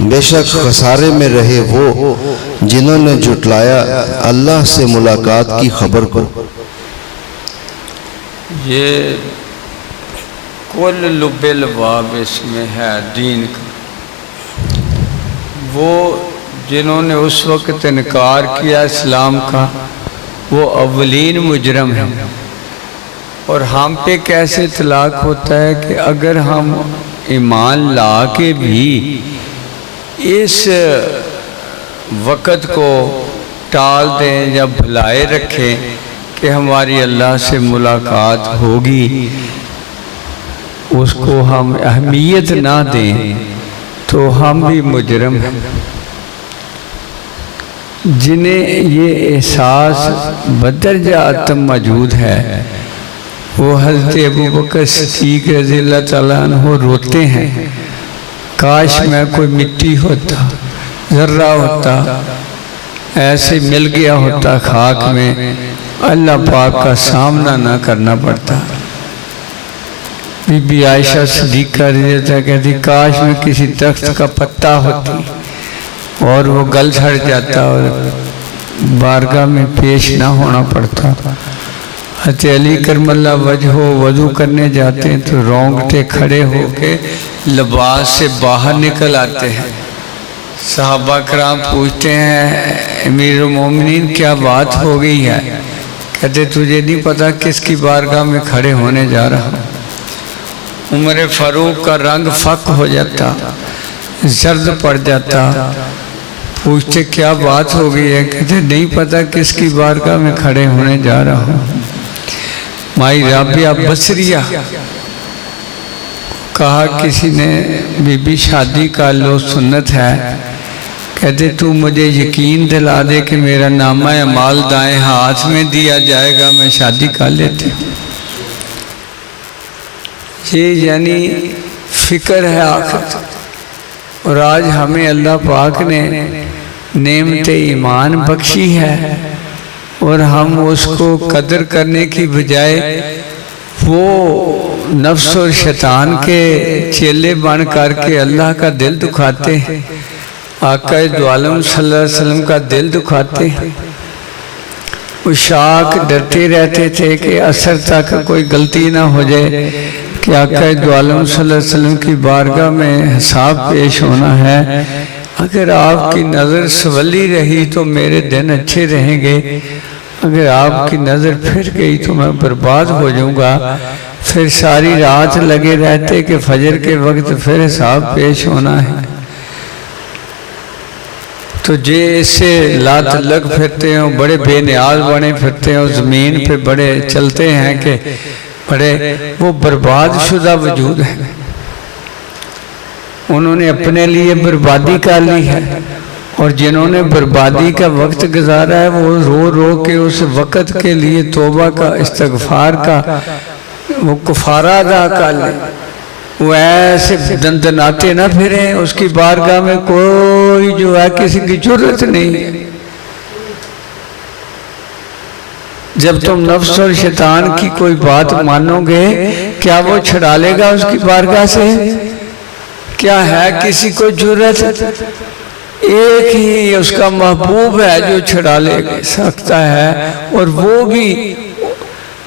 بے شک خسارے میں رہے وہ جنہوں نے جھٹلایا اللہ سے ملاقات کی خبر کو۔ یہ کل لب لباب اس میں ہے دین کا۔ وہ جنہوں نے اس وقت انکار کیا اسلام کا وہ اولین مجرم ہیں، اور ہم پہ کیسے اطلاق ہوتا ہے کہ اگر ہم ایمان لا کے بھی اس وقت کو ٹال دیں یا بھلائے رکھیں کہ ہماری اللہ سے ملاقات ہوگی، اس کو ہم اہمیت نہ دیں تو ہم بھی مجرم ہیں۔ جنہیں یہ احساس بدرجہ عدم موجود ہے وہ حضرت ابوبکر صدیق رضی اللہ تعالیٰ عنہ روتے ہیں، کاش میں کوئی مٹی ہوتا، ذرہ ہوتا، ایسے مل گیا ہوتا خاک میں، اللہ پاک کا سامنا نہ کرنا پڑتا۔ بی بی عائشہ صدیقہ رضی اللہ تعالیٰ کہتی کاش میں کسی درخت کا پتا ہوتی اور وہ گل جھڑ جاتا اور بارگاہ میں پیش نہ ہونا پڑتا۔ حضرت علی کرم اللہ وجہ وضو کرنے جاتے ہیں تو رونگٹے کھڑے ہو کے لباس سے باہر نکل آتے ہیں۔ صحابہ کرام پوچھتے ہیں امیر المومنین کیا بات ہو گئی ہے؟ کہتے تجھے نہیں پتا کس کی بارگاہ میں کھڑے ہونے جا رہا ہوں۔ عمر فاروق کا رنگ فق ہو جاتا، زرد پڑ جاتا، پوچھتے کیا بات ہو گئی ہے؟ کہتے نہیں پتا کس کی بارگاہ میں کھڑے ہونے جا رہا ہوں۔ مائی رابعہ بصریہ کہا کسی نے بی بی شادی کا لو سنت ہے، کہتے تو مجھے یقین دلا دے کہ میرا نامہ اعمال دائیں ہاتھ میں دیا جائے گا، میں شادی کر لیتی ہوں۔ یہ یعنی فکر ہے آخرت۔ اور آج ہمیں اللہ پاک نے نعمت ایمان بخشی ہے اور ہم اس کو قدر کرنے کی بجائے وہ نفس اور شیطان کے چیلے بن کر کے اللہ کا دل دکھاتے ہیں، آقا دو عالم صلی اللہ علیہ وسلم کا دل دکھاتے ہیں۔ عشاق ڈرتے رہتے تھے کہ عصر تک کوئی غلطی نہ ہو جائے کہ آقا دو عالم صلی اللہ علیہ وسلم کی بارگاہ میں حساب پیش ہونا ہے، اگر آپ کی نظر سولی رہی تو میرے دن اچھے رہیں گے، اگر آپ کی نظر پھر گئی تو میں برباد ہو جاؤں گا۔ پھر ساری رات لگے رہتے کہ فجر کے وقت پھر حساب پیش ہونا ہے۔ تو جے اس سے لات لگ پھرتے ہوں، بڑے بے نیاز بنے پھرتے ہوں، زمین پہ بڑے چلتے ہیں کہ بڑے وہ برباد شدہ وجود ہیں، انہوں نے اپنے لیے بربادی کر لی ہے، اور جنہوں نے بربادی کا وقت گزارا ہے وہ رو رو کے اس وقت کے لیے توبہ کا استغفار کا وہ کفارہ ادا کر لیں، وہ ایسے دندناتے نہ پھریں، اس کی بارگاہ میں کوئی جو ہے کسی کی جرت نہیں ہے۔ جب تم نفس اور شیطان کی کوئی بات مانو گے کیا وہ چھڑا لے گا اس کی بارگاہ سے؟ کیا ہے کسی کو جرت؟ ایک ہی اس کا محبوب ہے جو چھڑا لے سکتا ہے، اور وہ بھی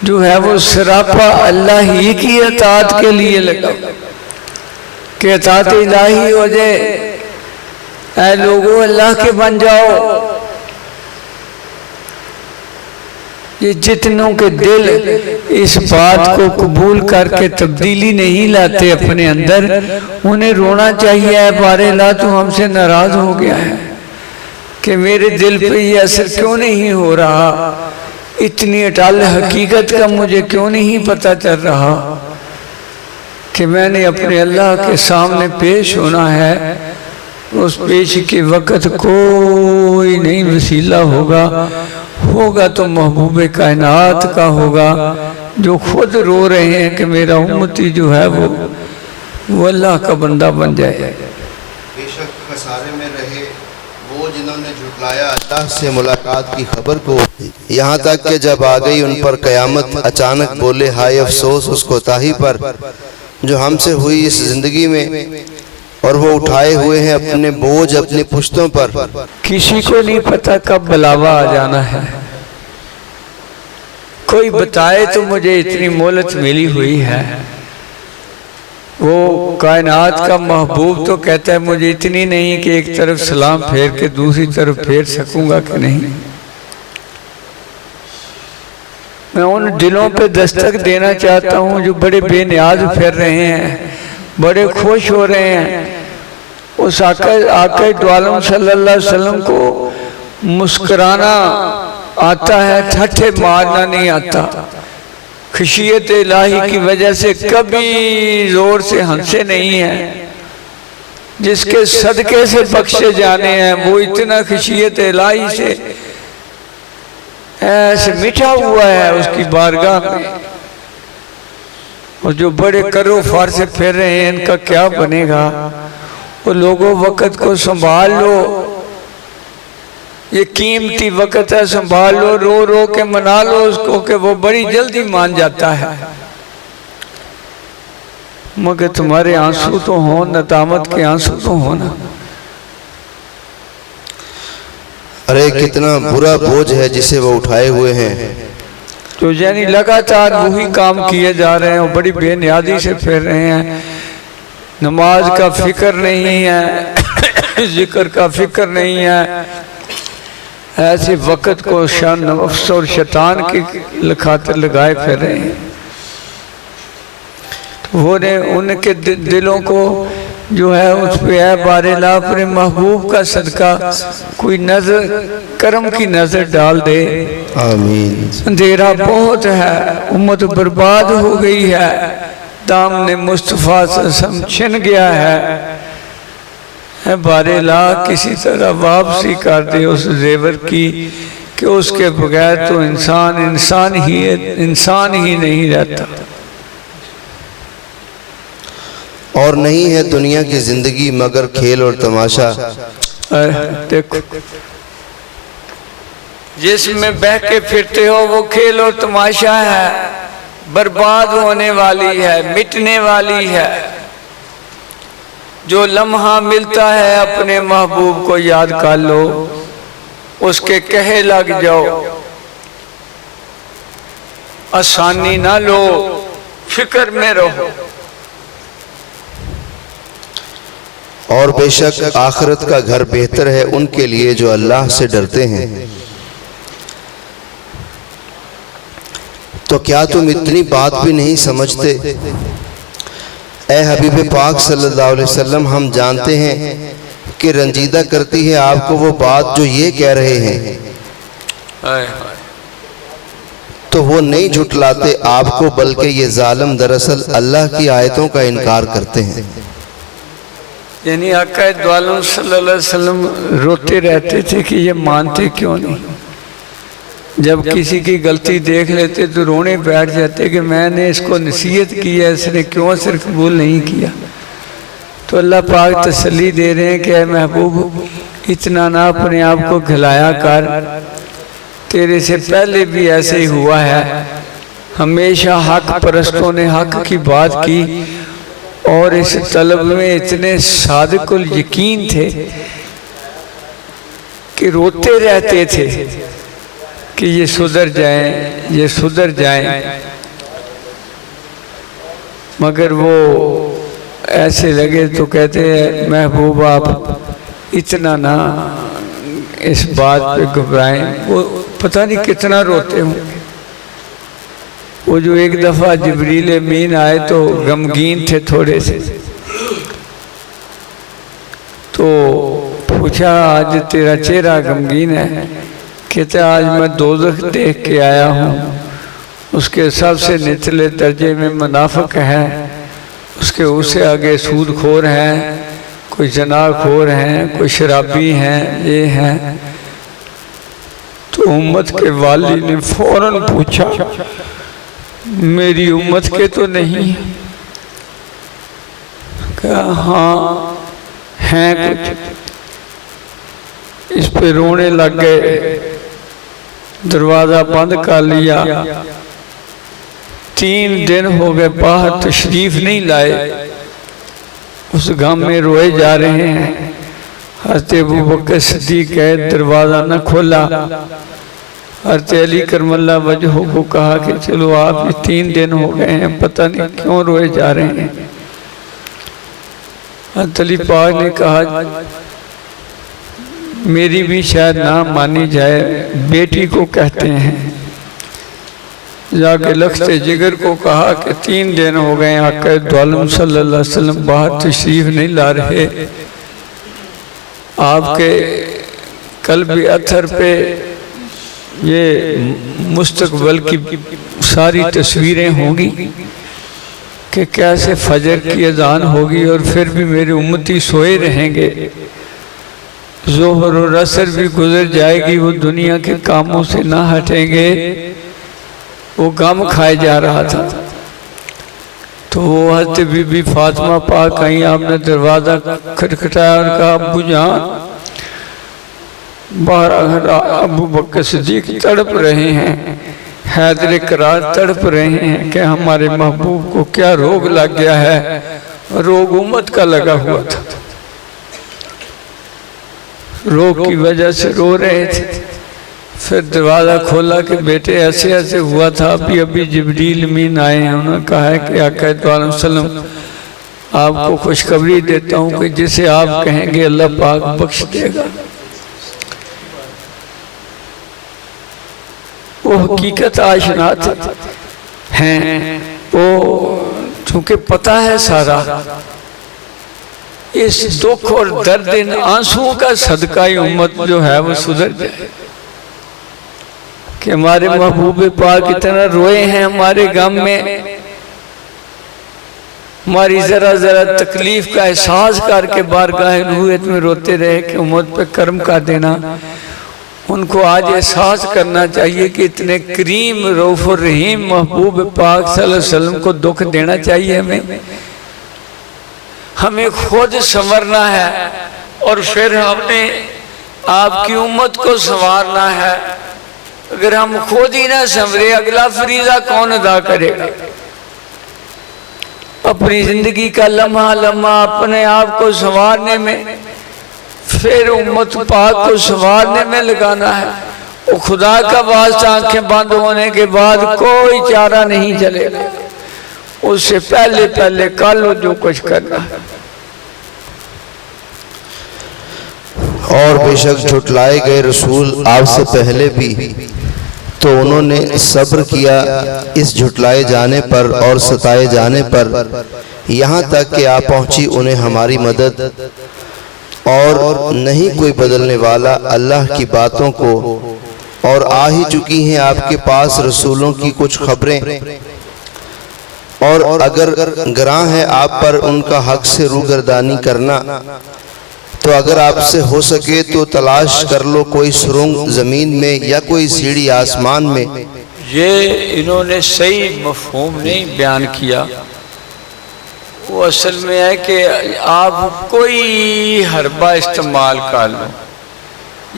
جو ہے وہ سراپا اللہ ہی کی اطاعت کے لیے لگا کہ اطاعت الہی ہو جائے، اے لوگوں اللہ کے بن جاؤ۔ یہ جتنوں کے دل اس بات کو قبول کر کے تبدیلی نہیں لاتے اپنے اندر، انہیں رونا چاہیے ہے بارے اللہ تو ہم سے ناراض ہو گیا ہے کہ میرے دل پہ یہ اثر کیوں نہیں ہو رہا، اتنی اٹل حقیقت کا مجھے کیوں نہیں پتہ چل رہا کہ میں نے اپنے اللہ کے سامنے پیش ہونا ہے۔ اس پیش کے وقت کوئی نہیں وسیلہ ہوگا تو محبوب کائنات کا ہوگا، جو خود رو رہے ہیں کہ میرا امتی جو ہے وہ اللہ کا بندہ بن جائے۔ بے شک خسارے میں رہے وہ جنہوں نے جھٹلایا اللہ سے ملاقات کی خبر کو، یہاں تک کہ جب آ گئی ان پر قیامت اچانک بولے ہائے افسوس اس کوتاہی پر جو ہم سے ہوئی اس زندگی میں، اور وہ اٹھائے ہوئے ہیں اپنے بوجھ اپنی پشتوں پر. کسی کو نہیں پتا کب بلاوا آ جانا ہے. کوئی بتائے تو مجھے اتنی مہلت ملی ہوئی ہے. وہ کائنات کا محبوب تو کہتا ہے مجھے اتنی نہیں کہ ایک طرف سلام پھیر کے دوسری طرف پھیر سکوں گا کہ نہیں. میں ان دلوں پہ دستک دینا چاہتا ہوں جو بڑے بے نیاز پھر رہے ہیں, بڑے خوش ہو رہے ہیں. اس آقا دو عالم صلی اللہ علیہ وسلم کو مسکرانا آتا ہے, ٹھٹھے مارنا نہیں آتا. خشیت الہی کی وجہ سے کبھی زور سے ہنسے نہیں ہیں. جس کے صدقے سے بخشے جانے ہیں وہ اتنا خشیت الہی سے ایسے مٹھا ہوا ہے اس کی بارگاہ میں. اور جو بڑے کرو فار سے پھر رہے ہیں ان کا کیا بنے گا. وہ لوگوں وقت کو سنبھال لو, یہ قیمتی وقت ہے, سنبھال لو, رو رو کے منا لو اس کو کہ وہ بڑی جلدی مان جاتا ہے. مگر تمہارے آنسو تو ہوں, ندامت کے آنسو تو ہونا. ارے کتنا برا بوجھ ہے جسے وہ اٹھائے ہوئے ہیں. تو یعنی لگاتار وہی کام کیے جا رہے ہیں اور بڑی بے نیازی سے پھر رہے ہیں. نماز کا فکر نہیں ہے, ذکر کا فکر نہیں ہے. ایسے وقت کو شان نفس اور شیطان کی خاطر لگائے پھر رہے ہیں. وہ نے ان کے دلوں کو جو ہے اس پہ اے بار الہ اپنے محبوب کا صدقہ کوئی نظر کرم کی نظر ڈال دے. آمین. اندھیرا بہت ہے, امت برباد ہو گئی ہے, دامن مصطفیٰ صلی اللہ علیہ وسلم چھن گیا ہے. اے بار الہ کسی طرح واپسی کر دے اس زیور کی کہ اس کے بغیر تو انسان ہی نہیں رہتا. اور نہیں ہے دنیا کی زندگی مگر کھیل اور تماشا. دیکھو جس میں بہ کے پھرتے ہو وہ کھیل اور تماشا ہے, برباد ہونے والی ہے, مٹنے والی ہے. جو لمحہ ملتا ہے اپنے محبوب کو یاد کر لو, اس کے کہے لگ جاؤ, آسانی نہ لو, فکر میں رہو. اور بے شک آخرت کا گھر بہتر ہے ان کے لیے جو اللہ سے ڈرتے ہیں. تو کیا تم اتنی بات بھی نہیں سمجھتے؟ اے حبیب پاک صلی اللہ علیہ وسلم, ہم جانتے ہیں کہ رنجیدہ کرتی ہے آپ کو وہ بات جو یہ کہہ رہے ہیں, تو وہ نہیں جھٹلاتے آپ کو, بلکہ یہ ظالم دراصل اللہ کی آیتوں کا انکار کرتے ہیں. یعنی آقا دو عالم صلی اللہ علیہ وسلم روتے رہتے تھے کہ یہ مانتے کیوں نہیں. جب کسی کی غلطی دیکھ لیتے تو رونے بیٹھ جاتے کہ میں نے اس کو نصیحت کی ہے, اس نے کیوں صرف قبول نہیں کیا. تو اللہ پاک تسلی دے رہے ہیں کہ اے محبوب اتنا نہ اپنے آپ کو گھلایا کر, تیرے سے پہلے بھی ایسے ہی ہوا ہے. ہمیشہ حق پرستوں نے حق کی بات کی اور اس طلب میں اتنے صادق الیقین تھے کہ روتے رہتے تھے کہ یہ سدھر جائیں, یہ سدھر جائیں. مگر وہ ایسے لگے تو کہتے ہیں محبوب آپ اتنا نہ اس بات پہ گھبرائیں. وہ پتہ نہیں کتنا روتے ہوں. وہ جو ایک دفعہ جبریل امین آئے تو غمگین تھے تھوڑے سے, تو پوچھا آج تیرا چہرہ غمگین ہے. کہتے آج میں دوزخ دیکھ کے آیا ہوں, اس کے سب سے نچلے درجے میں منافق ہے, اس کے اسے آگے سود خور ہیں, کوئی زنا خور ہیں, کوئی شرابی ہیں, یہ ہیں. تو امت کے والی نے فوراً پوچھا میری امت کے تو نہیں؟ کہا ہاں ہیں کچھ. اس پہ رونے لگ گئے, دروازہ بند کر لیا. 3 دن ہو گئے باہر تشریف نہیں لائے. اس غم میں روئے جا رہے ہیں۔ حضرت ابوبکر صدیق ہے، دروازہ نہ کھولا۔ حضرت علی کرم اللہ وجہہ کو کہا کہ چلو آپ 3 دن ہو گئے ہیں، پتہ نہیں کیوں روئے جا رہے ہیں۔ حضرت علی پاک نے کہا میری بھی شاید نہ مانی جائے، بیٹی کو کہتے ہیں۔ جا کے لخت جگر کو کہا کہ 3 دن ہو گئے آقا دو عالم صلی اللہ علیہ وسلم باہر تشریف نہیں لا رہے، آپ کے قلب اثر پہ یہ مستقبل کی ساری تصویریں ہوں گی کہ کیسے فجر کی اذان ہوگی اور پھر بھی میرے امتی سوئے رہیں گے، ظہر اور عصر بھی گزر جائے گی، وہ دنیا کے کاموں سے نہ ہٹیں گے۔ وہ غم کھائے جا رہا تھا۔ تو وہ حضرت بی بی فاطمہ پاک آئیں، آپ نے دروازہ کھٹکھٹایا اور کہا ابو جان باہر ابو بکر صدیق تڑپ رہے ہیں، حیدر کرار تڑپ رہے ہیں کہ ہمارے محبوب کو کیا روگ لگ گیا ہے۔ روگ امت کا لگا ہوا تھا، روگ کی وجہ سے رو رہے تھے۔ پھر دروازہ کھولا کہ بیٹے ایسے ایسے ہوا تھا، ابھی جبریل امین آئے ہیں، انہوں نے کہا ہے کہ آقا صلی اللہ علیہ وسلم آپ کو خوشخبری دیتا ہوں کہ جسے آپ کہیں گے اللہ پاک بخش دے گا۔ وہ حقیقت آشنا ہیں، وہ چونکہ پتہ ہے سارا، اس دکھ اور درد ان آنسوں کا صدقہ امت جو ہے وہ سدھر جائے کہ ہمارے محبوب پاک اتنا روئے ہیں ہمارے غم میں، ہماری ذرا ذرا تکلیف کا احساس کر کے بارگاہ الوہیت میں روتے رہے کہ امت پہ کرم کا دینا۔ ان کو آج احساس کرنا چاہیے کہ اتنے کریم رؤوف الرحیم محبوب پاک صلی اللہ علیہ وسلم کو دکھ دینا چاہیے ہمیں خود سنورنا ہے اور پھر ہم نے آپ کی امت کو سنوارنا ہے۔ اگر ہم خود ہی نہ سنورے اگلا فریضہ کون ادا کرے گا؟ اپنی زندگی کا لمحہ لمحہ اپنے آپ کو سنوارنے میں، پھر امت پاک کو سنوارنے میں لگانا ہے۔ وہ خدا کا واسطہ آنکھیں بند ہونے کے بعد کوئی چارہ نہیں چلے گا، اس سے پہلے کل جو کچھ کرنا ہے۔ اور بے شک جھٹلائے گئے رسول آپ سے پہلے بھی، تو انہوں نے صبر کیا اس جھٹلائے جانے پر اور ستائے جانے پر، یہاں تک کہ آ پہنچی انہیں ہماری مدد، اور نہیں کوئی بدلنے والا اللہ کی باتوں کو، اور آ ہی چکی ہیں آپ کے پاس رسولوں کی کچھ خبریں، اور اگر گراں ہے آپ پر ان کا حق سے روگردانی کرنا، تو اگر آپ سے ہو سکے تو تلاش کر لو کوئی سرنگ زمین میں یا کوئی سیڑھی آسمان میں۔ یہ انہوں نے صحیح مفہوم نہیں بیان کیا، وہ اصل میں ہے کہ آپ کوئی حربہ استعمال کر لو،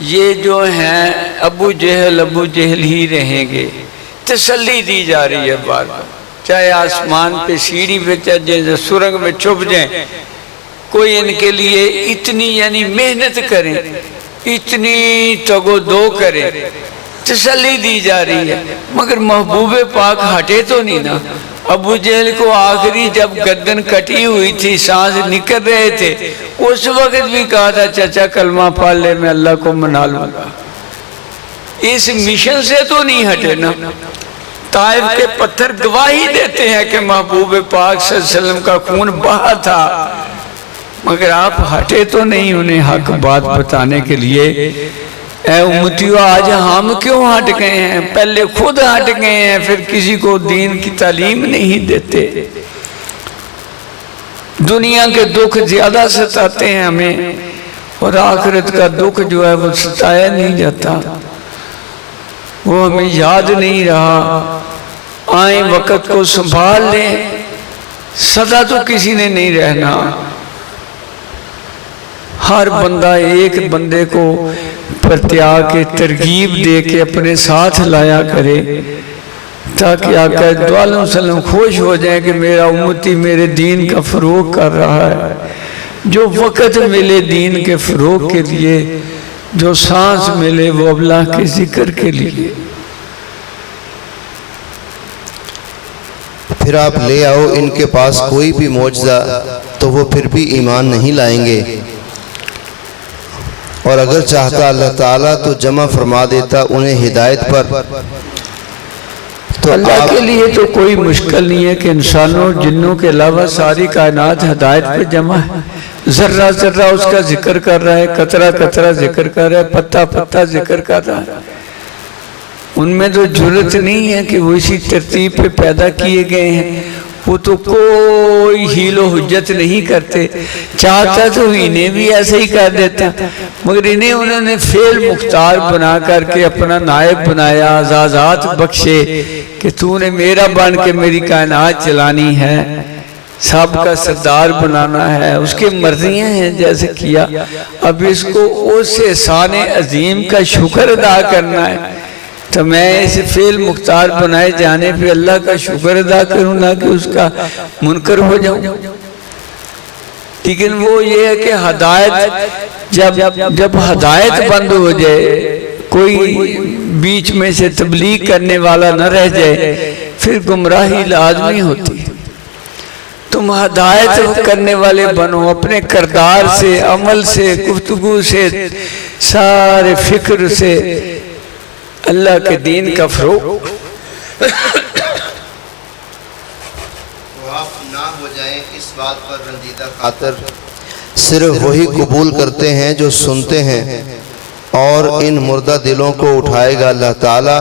یہ جو ہیں ابو جہل ہی رہیں گے، تسلی دی جا رہی ہے بار بار، چاہے آسمان پہ سیڑھی پہ چاہے سرنگ میں چھپ جائیں، کوئی ان کے لیے اتنی یعنی محنت کریں، اتنی تگو دو کریں، تسلی دی جا رہی ہے، مگر محبوب پاک ہٹے تو نہیں نا۔ ابو جہل کو آخری جب گردن کٹی ہوئی تھی، سانس نکل رہے تھے، اس وقت بھی کہا تھا چچا کلمہ پڑھ لے میں اللہ کو منا لوں گا۔ اس مشن سے تو نہیں ہٹے نا۔ طائف کے پتھر گواہی دیتے ہیں کہ محبوب پاک صلی اللہ علیہ وسلم کا خون بہا تھا، مگر آپ ہٹے تو نہیں انہیں حق بات بتانے کے لیے۔ اے امتیو آج ہم کیوں ہٹ گئے ہیں؟ پہلے خود ہٹ گئے ہیں، پھر کسی کو دین کی تعلیم نہیں دیتے۔ دنیا کے دکھ زیادہ ستاتے ہیں ہمیں، اور آخرت کا دکھ جو ہے وہ ستایا نہیں جاتا، وہ ہمیں یاد نہیں رہا۔ آئیں وقت کو سنبھال لیں، سدا تو کسی نے نہیں رہنا۔ ہر بندہ ایک بندے کو پرتیا کے ترغیب دے کے اپنے ساتھ لایا کرے، تاکہ آقا صلی اللہ علیہ وسلم خوش ہو جائیں کہ میرا امتی میرے دین کا فروغ کر رہا ہے۔ جو وقت ملے دین کے فروغ کے لیے، جو سانس ملے وہ اللہ کے ذکر کے لیے۔ پھر آپ لے آؤ ان کے پاس کوئی بھی معجزہ تو وہ پھر بھی ایمان نہیں لائیں گے، اور اگر چاہتا اللہ تعالیٰ تو جمع فرما دیتا انہیں ہدایت پر۔ تو اللہ کے لیے تو کوئی مشکل نہیں ہے کہ انسانوں جنوں کے علاوہ ساری کائنات ہدایت پہ جمع ہے، ذرہ ذرہ اس کا ذکر کر رہا ہے، قطرہ قطرہ ذکر کر رہا ہے، پتا پتا ذکر کر رہا ہے۔ ان میں تو جرت نہیں ہے کہ وہ اسی ترتیب پہ پیدا کیے گئے ہیں، وہ تو کوئی حیل و حجت نہیں کرتے، چاہتا تو انہیں بھی ایسا ہی کر دیتا، مگر انہیں انہوں نے فعل مختار بنا کر کے اپنا نائب بنایا، اعزازات بخشے کہ تو نے میرا بن کے میری کائنات چلانی ہے، سب کا سردار بنانا ہے، اس کے مرضیاں ہیں جیسے کیا۔ اب اس کو اس احسان عظیم کا شکر ادا کرنا ہے، تو میں اس فعل مختار بنائے جانے پہ اللہ کا شکر ادا کروں نہ کہ اس کا منکر ہو جاؤں۔ لیکن وہ یہ ہے کہ ہدایت جب ہدایت بند ہو جائے، کوئی بیچ میں سے تبلیغ کرنے والا نہ رہ جائے، پھر گمراہی لازمی ہوتی ہے۔ تم ہدایت کرنے والے بنو، اپنے کردار سے، عمل سے، گفتگو سے، سارے فکر سے اللہ کے دین کا فروغ۔ تو آپ نہ ہو جائیں اس بات پر رنجیدہ خاطر، صرف وہی قبول کرتے ہیں جو سنتے ہیں، اور ان مردہ دلوں کو اٹھائے گا اللہ تعالیٰ،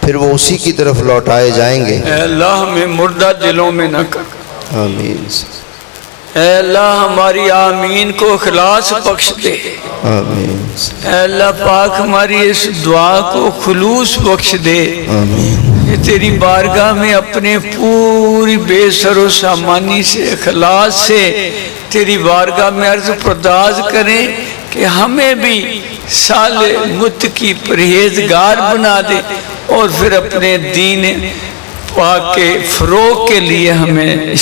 پھر وہ اسی کی طرف لوٹائے جائیں گے۔ اے اللہ ہمیں مردہ دلوں میں نہ کر، آمین۔ اے اللہ ہماری آمین کو اخلاص بخش دے، آمین اے اللہ پاک ہماری اس دعا کو خلوص بخش دے۔ آمین۔ یہ تیری بارگاہ میں اپنے پوری بے سر و سامانی سے، اخلاص سے تیری بارگاہ میں عرض پرداز کریں کہ ہمیں بھی صالح متقی پرہیزگار بنا دے، اور پھر اپنے دین پاک کے فروغ کے لیے ہمیں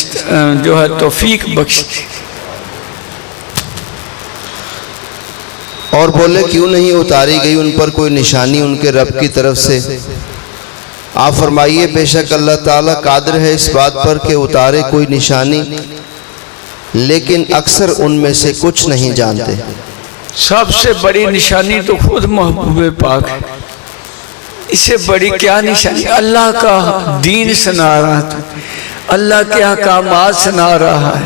جو ہے توفیق بخش دے۔ اور بولے کیوں نہیں اتاری گئی ان پر کوئی نشانی ان کے رب کی طرف سے؟ آپ فرمائیے بے شک اللہ تعالیٰ قادر ہے اس بات پر کہ اتارے کوئی نشانی، لیکن اکثر ان میں سے کچھ نہیں جانتے۔ سب سے بڑی نشانی تو خود محبوب پاک ہے، اس سے بڑی کیا نشانی؟ اللہ کا دین سنا رہا تھا، اللہ کے احکامات سنا رہا ہے،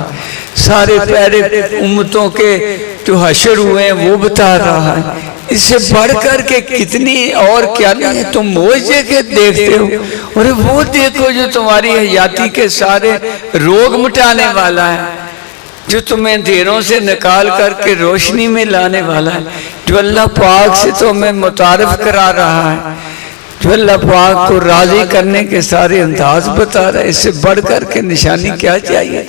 سارے پیارے امتوں کے جو حشر ہوئے ہیں وہ بتا رہا ہے۔ اس سے بڑھ کر کے کتنی اور کیا نہیں، تم معجزے کے دیکھتے ہو، اور وہ دیکھو جو تمہاری حیاتی کے سارے روگ مٹانے والا ہے، جو تمہیں اندھیروں سے نکال کر کے روشنی میں لانے والا ہے، جو اللہ پاک سے تمہیں متعارف کرا رہا ہے، جو اللہ پاک کو راضی کرنے کے سارے انداز بتا رہا ہے۔ اس سے بڑھ کر کے نشانی کیا چاہیے؟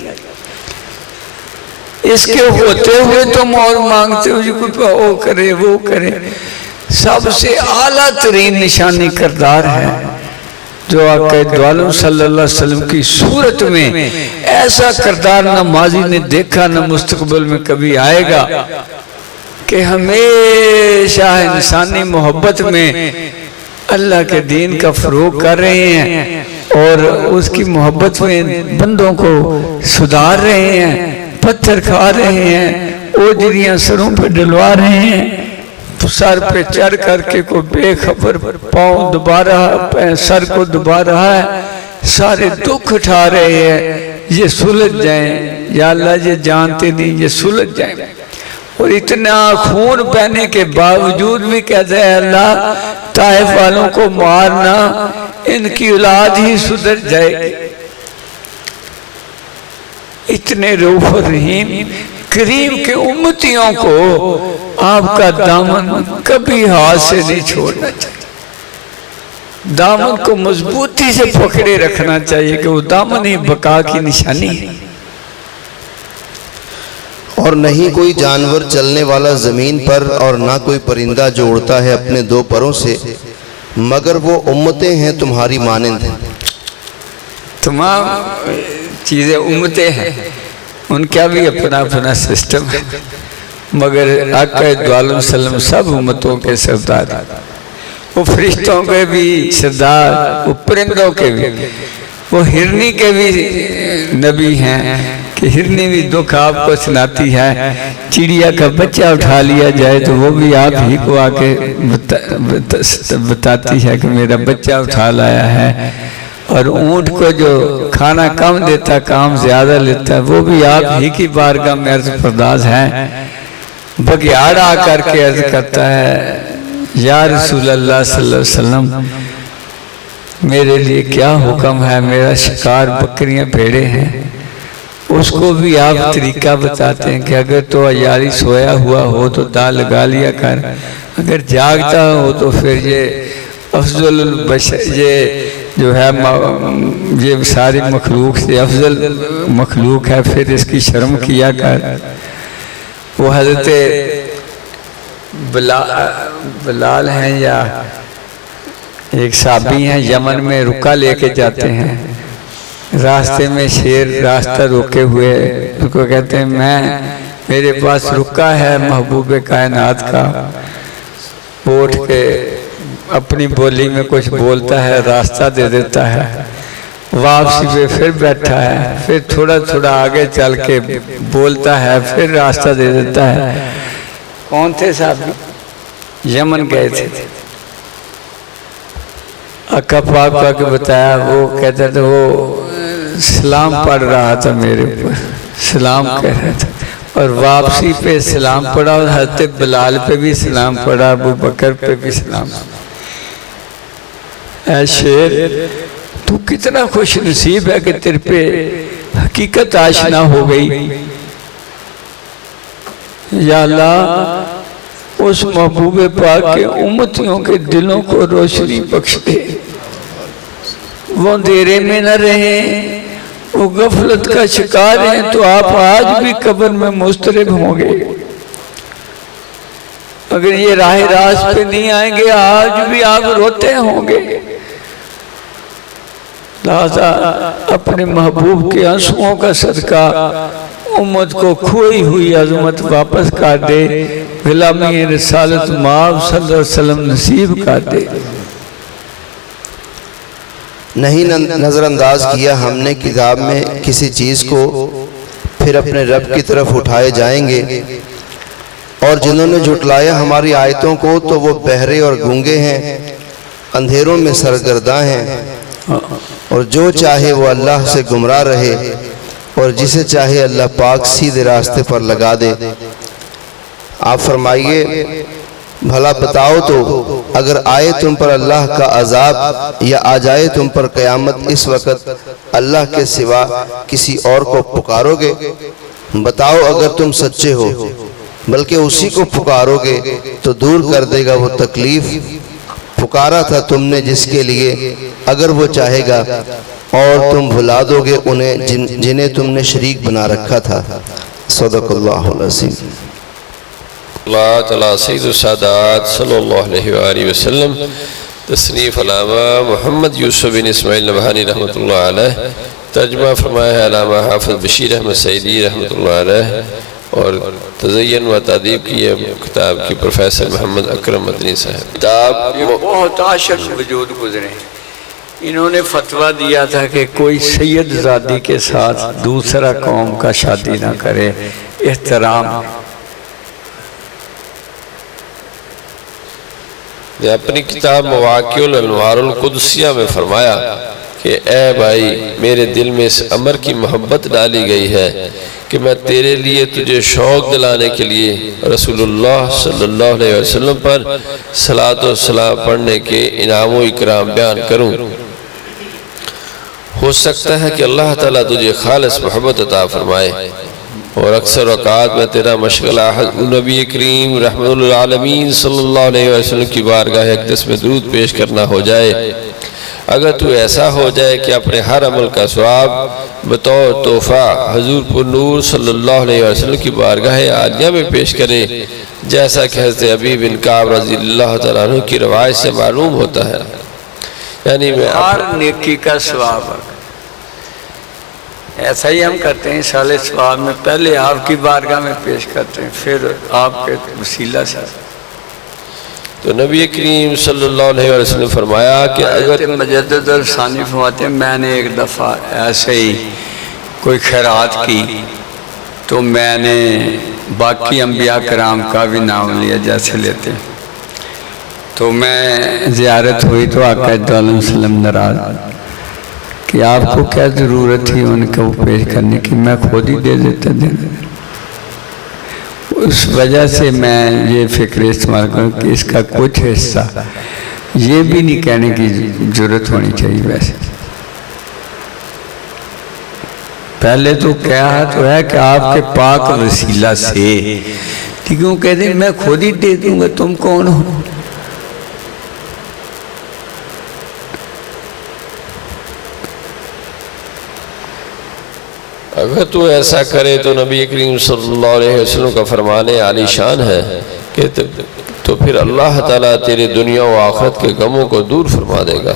اس کے ہوتے ہوئے تم اور مانگتے ہو جو کوئی وہ کرے وہ کرے۔ سب سے اعلیٰ ترین نشانی کردار ہے جو آقا دو عالم صلی اللہ علیہ وسلم کی صورت میں، ایسا کردار نہ ماضی نے دیکھا نہ مستقبل میں کبھی آئے گا، کہ ہمیشہ انسانی محبت میں اللہ کے دین کا فروغ کر رہے ہیں، اور اس کی محبت میں بندوں کو سدھار رہے ہیں، پتھر کھا رہے ہیں، اوجریاں سروں پہ ڈلوا رہے ہیں، سر پہ چڑھ کر کے کوئی بے خبر پاؤں دبا رہا، سر کو دبا رہا ہے، سارے دکھ اٹھا رہے ہیں، یہ سلجھ جائیں یا اللہ یہ جانتے نہیں، یہ سلجھ جائیں۔ اور اتنا خون بہنے کے باوجود بھی کہتے ہیں اللہ طائف والوں کو مارنا، ان کی اولاد ہی سدھر جائے گی۔ اتنے رؤوف الرحیم کریم کے امتیوں کو آپ کا دامن کبھی ہاتھ سے نہیں چھوڑنا چاہیے، دامن کو مضبوطی سے پکڑے رکھنا چاہیے کہ وہ دامن ہی بقا کی نشانی ہے۔ اور نہیں کوئی جانور چلنے والا زمین پر، اور نہ کوئی پرندہ جو اڑتا ہے اپنے دو پروں سے، مگر وہ امتیں ہیں تمہاری مانند ہیں۔ تمام چیزیں امتیں ہیں، ان کا بھی اپنا اپنا سسٹم ہے، مگر آقا دو عالم وسلم سب امتوں کے سردار ہیں، وہ فرشتوں کے بھی سردار، وہ پرندوں کے بھی، وہ ہرنی کے بھی نبی ہیں کہ ہرنی بھی دکھ آپ کو سناتی ہے، چڑیا کا بچہ اٹھا لیا جائے تو وہ بھی آپ ہی کو آ کے بتاتی ہے کہ میرا بچہ اٹھا لایا ہے، اور اونٹ کو جو کھانا کم دیتا کام زیادہ لیتا ہے وہ بھی آپ ہی کی بارگاہ میں عرض پرداز ہے۔ بگیاڑ آ کر کے عرض کرتا ہے یا رسول اللہ صلی اللہ علیہ وسلم میرے لیے کیا حکم ہے، میرا شکار بکریاں بھیڑے ہیں، اس کو بھی آپ طریقہ بتاتے ہیں کہ اگر تو عیاری سویا ہوا ہو تو دال لگا لیا کر، اگر جاگتا ہو تو پھر یہ افضل البشر، یہ جو ہے یہ ساری مخلوق سے افضل مخلوق ہے، پھر اس کی شرم کیا کر۔ وہ حضرت بلال ہیں یا ایک صحابی ہیں، یمن میں رکا لے کے جاتے ہیں، راستے میں شیر راستہ روکے ہوئے اس کو کہتے ہیں میرے پاس رکا ہے محبوب کائنات کا، اٹھ کے اپنی بولی میں کچھ بولتا ہے، راستہ دے دیتا ہے، واپسی پہ پھر بیٹھا ہے، پھر تھوڑا تھوڑا آگے چل کے بولتا ہے، پھر راستہ دے دیتا ہے۔ کون تھے صاحب؟ یمن گئے تھے، آقا پاک کا کے بتایا، وہ کہتا تھا وہ سلام پڑھ رہا تھا میرے اوپر، سلام کہہ رہا تھا، اور واپسی پہ سلام پڑھا، اور حضرت بلال پہ بھی سلام پڑھا، ابو بکر پہ بھی سلام پڑھا۔ اے شیر تو کتنا خوش نصیب ہے کہ تیرے پہ حقیقت آشنا ہو گئی، یا اللہ اس محبوب پاک کے امتیوں کے دلوں کو روشنی بخش دے، وہ اندھیرے میں نہ رہیں، وہ غفلت کا شکار ہیں، تو آپ آج بھی قبر میں مضطرب ہوں گے، اگر یہ راہ راست پہ نہیں آئیں گے آج بھی آپ روتے ہوں گے۔ لہذا اپنے محبوب کے آنسوؤں کا صدقہ امت کو کھوئی ہوئی عظمت واپس کر دے، غلامی رسالت مآب صلی اللہ علیہ وسلم نصیب کر دے۔ نہیں نظر انداز کیا ہم نے کتاب میں کسی چیز کو، پھر اپنے رب کی طرف اٹھائے جائیں گے، اور جنہوں نے جھٹلایا ہماری آیتوں کو تو وہ بہرے اور گونگے ہیں، اندھیروں میں سرگرداں ہیں، اور جو چاہے وہ اللہ سے گمراہ رہے، اور جسے چاہے اللہ پاک سیدھے راستے پر لگا دے۔ آپ فرمائیے بھلا بتاؤ تو اگر آئے تم پر اللہ کا عذاب یا آ جائے تم پر قیامت، اس وقت اللہ کے سوا کسی اور کو پکارو گے؟ بتاؤ اگر تم سچے ہو، بلکہ اسی کو پکارو گے تو دور کر دے گا وہ تکلیف۔ پکارا تھا تم نے جس کے لیے اگر وہ چاہے گا، اور تم بھلا دو گے انہیں جنہیں تم نے شریک بنا رکھا تھا۔ صدق اللہ العظیم۔ اللہ تعالیٰ سید السادات صلی اللہ علیہ وآلہ وسلم۔ تصنیف علامہ محمد یوسف بن اسماعیل نبہانی رحمۃ اللہ علیہ، ترجمہ فرمایا ہے علامہ حافظ بشیر احمد سعیدی رحمۃ اللہ علیہ، اور تزین و تعدیب کی یہ کتاب کی پروفیسر محمد اکرم مدنی صاحب۔ کتاب بہت عاشق وجود گزرے، انہوں نے فتویٰ دیا تھا کہ کوئی سید زادی کے ساتھ دوسرا قوم کا شادی نہ کرے، احترام۔ اپنی کتاب مواقع الانوار القدسیہ میں فرمایا کہ اے بھائی، میرے دل میں اس امر کی محبت ڈالی گئی ہے کہ میں تیرے لیے تجھے شوق دلانے کے لیے رسول اللہ صلی اللہ علیہ وسلم پر صلاۃ و سلام پڑھنے کے انعام و اکرام بیان کروں۔ ہو سکتا ہے کہ اللہ تعالیٰ تجھے خالص محبت عطا فرمائے، اور اکثر اوقات میں تیرا مشغلہ نبی کریم رحمت العالمین صلی اللہ علیہ وسلم کی بارگاہ اقدس میں درود پیش کرنا ہو جائے۔ اگر تو ایسا ہو جائے کہ اپنے ہر عمل کا ثواب بطور تحفہ حضور پر نور صلی اللہ علیہ وسلم کی بارگاہ عالیہ میں پیش کرے، جیسا کہ حضرت ابی بن کعب رضی اللہ تعالیٰ عنہ کی روایت سے معلوم ہوتا ہے، یعنی میں ہر نیکی کا ثواب ایسا ہی ہم کرتے ہیں سال ثواب میں، پہلے آپ کی بارگاہ میں پیش کرتے ہیں، پھر آپ کے وسیلہ سے۔ تو نبی کریم صلی اللہ علیہ وسلم نے فرمایا کہ اگر مجدد الثانی فرماتے ہیں میں نے ایک دفعہ ایسے ہی کوئی خیرات کی تو میں نے باقی انبیاء کرام کا بھی نام لیا جیسے لیتے ہیں، تو میں زیارت ہوئی تو آقا علیہ وسلم ناراض کہ آپ کو کیا ضرورت تھی ان کو پیش کرنے کی، میں خود ہی دے دیتا دینا۔ اس وجہ سے میں یہ فکر استعمال کروں کہ اس کا کچھ حصہ یہ بھی نہیں کہنے کی ضرورت ہونی چاہیے، ویسے پہلے تو کہا تو ہے کہ آپ کے پاک وسیلہ سے، کیوں کہتے ہیں میں خود ہی دے دوں گا، تم کون ہو؟ اگر تو ایسا کرے تو نبی کریم صلی اللہ علیہ وسلم کا فرمان عالی شان ہے کہ تو پھر اللہ تعالیٰ تیرے دنیا و آخرت کے غموں کو دور فرما دے گا۔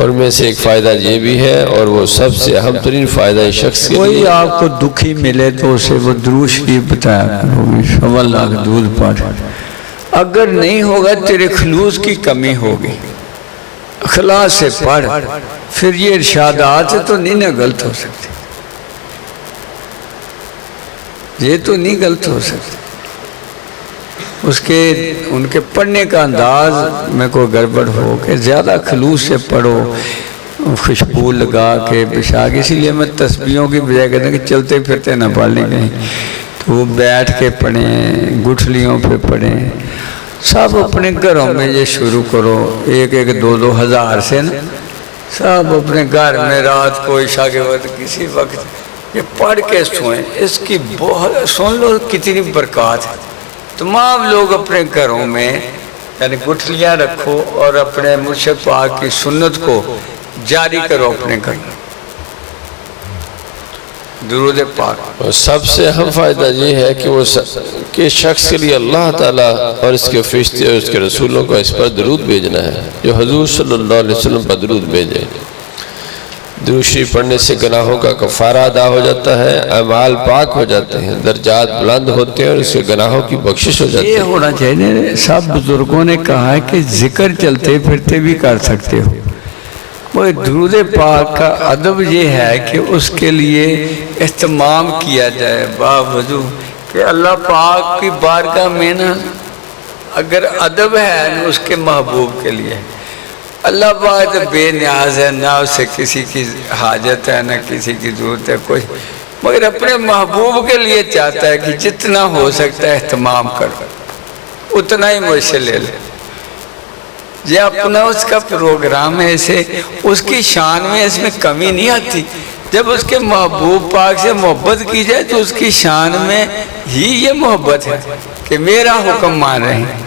اور میں سے ایک فائدہ یہ بھی ہے، اور وہ سب سے اہم ترین فائدہ شخص کے کوئی لیے آپ کو دکھی ملے تو اسے وہ درود شریف بتایا کرو، 1.25 لاکھ دودھ پڑھ، اگر نہیں ہوگا تیرے خلوص کی کمی ہوگی، اخلاص سے پڑھ، پھر یہ ارشادات تو نہیں نہ غلط ہو سکتے، یہ تو نہیں غلط ہو سکتے، ان کے پڑھنے کا انداز میں کوئی گڑبڑ ہو کہ زیادہ خلوص سے پڑھو، خوشبو لگا کے بچھا کے، اسی لیے میں تسبیحوں کی بجائے کہتا ہوں کہ چلتے پھرتے نہ پڑھ لیں کہیں، تو وہ بیٹھ کے پڑھیں، گٹھلیوں پہ پڑھیں، سب اپنے گھروں میں یہ شروع کرو، 1-2 ہزار سے نا، سب اپنے گھر میں رات کو عشاء کے وقت کسی وقت یہ پڑھ کے سوئیں، اس کی بہت سن لو کتنی برکات ہے۔ تمام لوگ اپنے گھروں میں یعنی گٹھلیاں رکھو اور اپنے مرشد پاک کی سنت کو جاری کرو اپنے گھر میں، درود پاک۔ اور سب سے اہم فائدہ یہ ہے کہ وہ کہ شخص کے لیے اللہ تعالیٰ اور اس کے فرشتے اور اس کے رسولوں کو اس پر درود بھیجنا ہے، جو حضور صلی اللہ علیہ وسلم پر درود بھیجے۔ درود شریف پڑھنے سے گناہوں کا کفارہ ادا ہو جاتا ہے، اعمال پاک ہو جاتے ہیں، درجات بلند ہوتے ہیں، اور اس کے گناہوں کی بخشش ہو جاتی یہ ہے۔ ہونا چاہیے، سب بزرگوں نے کہا ہے کہ ذکر چلتے پھرتے بھی کر سکتے ہو۔ وہ درود پاک کا ادب یہ ہے کہ اس کے لیے اہتمام کیا جائے باوجود کہ اللہ پاک کی بارگاہ میں نا اگر ادب ہے اس کے محبوب کے لیے، اللہ پاک بے نیاز ہے، نہ اسے کسی کی حاجت ہے نہ کسی کی ضرورت ہے کوئی، مگر اپنے محبوب کے لیے چاہتا ہے کہ جتنا ہو سکتا ہے اہتمام کرو، اتنا ہی مجھ سے لے لے۔ یہ اپنا اس کا پروگرام ہے، اسے اس کی شان میں اس میں کمی نہیں آتی۔ جب اس کے محبوب پاک سے محبت کی جائے تو اس کی شان میں ہی یہ محبت ہے کہ میرا حکم مان رہے ہیں۔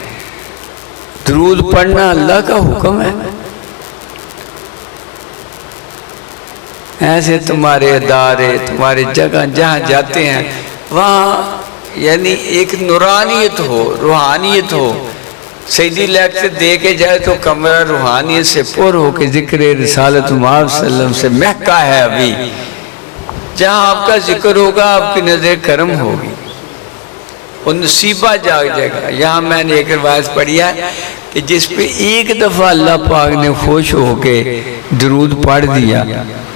درود پڑھنا اللہ کا حکم ہے۔ ایسے تمہارے ادارے، تمہاری جگہ جہاں جاتے ہیں وہاں یعنی ایک نورانیت ہو، روحانیت ہو، سیدی لیکچر دے کے جائے تو کمرہ روحانیت سے پر ہو کہ ذکر رسالت محمد صلی اللہ علیہ وسلم سے مہکا ہے۔ ابھی جہاں آپ کا ذکر ہوگا آپ کی نظر کرم ہوگی، وہ نصیبہ جاگ جائے گا۔ یہاں میں نے ایک روایت پڑھی ہے کہ جس پہ ایک دفعہ اللہ پاک نے خوش ہو کے درود پڑھ دیا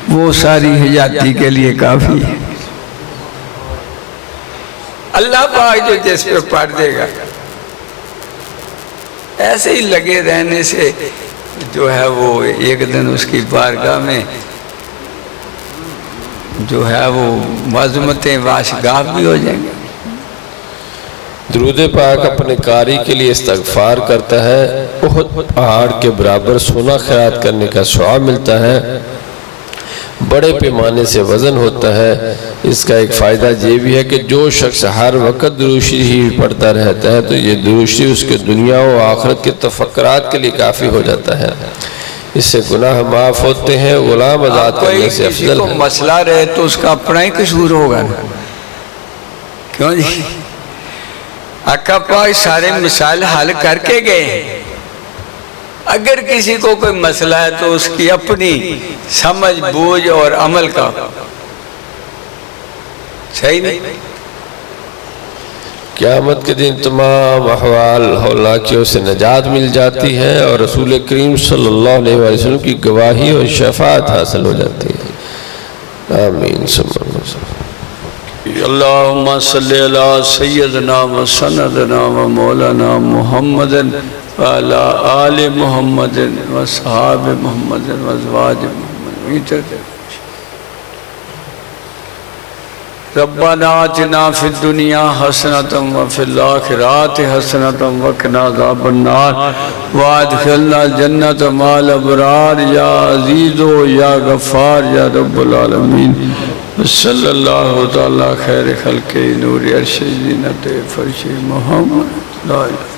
وہ ساری حیاتی کے لیے کافی ہے۔ اللہ پاک جو جس پہ پڑھ دے گا، ایسے ہی لگے رہنے سے جو ہے وہ ایک دن اس کی بارگاہ میں جو ہے وہ معظمتیں واشگاہ بھی ہو جائیں گے۔ درود پاک اپنے قاری کے لیے استغفار کرتا ہے، احد پہاڑ کے برابر سونا خیرات کرنے کا ثواب ملتا ہے، بڑے پیمانے سے وزن ہوتا ہے۔ اس کا ایک فائدہ یہ بھی ہے کہ جو شخص ہر وقت درود شریف پڑھتا رہتا ہے تو یہ درود شریف اس کے دنیا و آخرت کے تفکرات کے لیے کافی ہو جاتا ہے، اس سے گناہ معاف ہوتے ہیں، غلام آزاد کرنے سے افضل ہے۔ کوئی کسی کو مسئلہ رہے تو اس کا اپنا ہی قصور ہوگا نا، کیوں جی؟ آقا پاک سارے مسائل حل کر کے گئے، اگر کسی کو کوئی مسئلہ ہے تو اس کی اپنی سمجھ بوجھ اور عمل کا صحیح نہیں؟ قیامت کے دن تمام احوال ہولناکیوں سے نجات مل جاتی ہے اور رسول کریم صلی اللہ علیہ وسلم کی گواہی اور شفاعت حاصل ہو جاتی ہے۔ آمین ثم آمین۔ اللہم صلی علی سیدنا و سندنا و مولانا محمد وعلی آل محمد و صحاب محمد و ازواج محمد۔ ربنا آتنا فی الدنیا حسنۃ وفی الآخرۃ حسنۃ وقنا عذاب النار وادخلنا الجنۃ مع الابرار یا عزیز و یا غفار یا رب العالمین۔ صلی اللہ تعالی خیر خلق نور عرش زینت فرش محمد لا الہ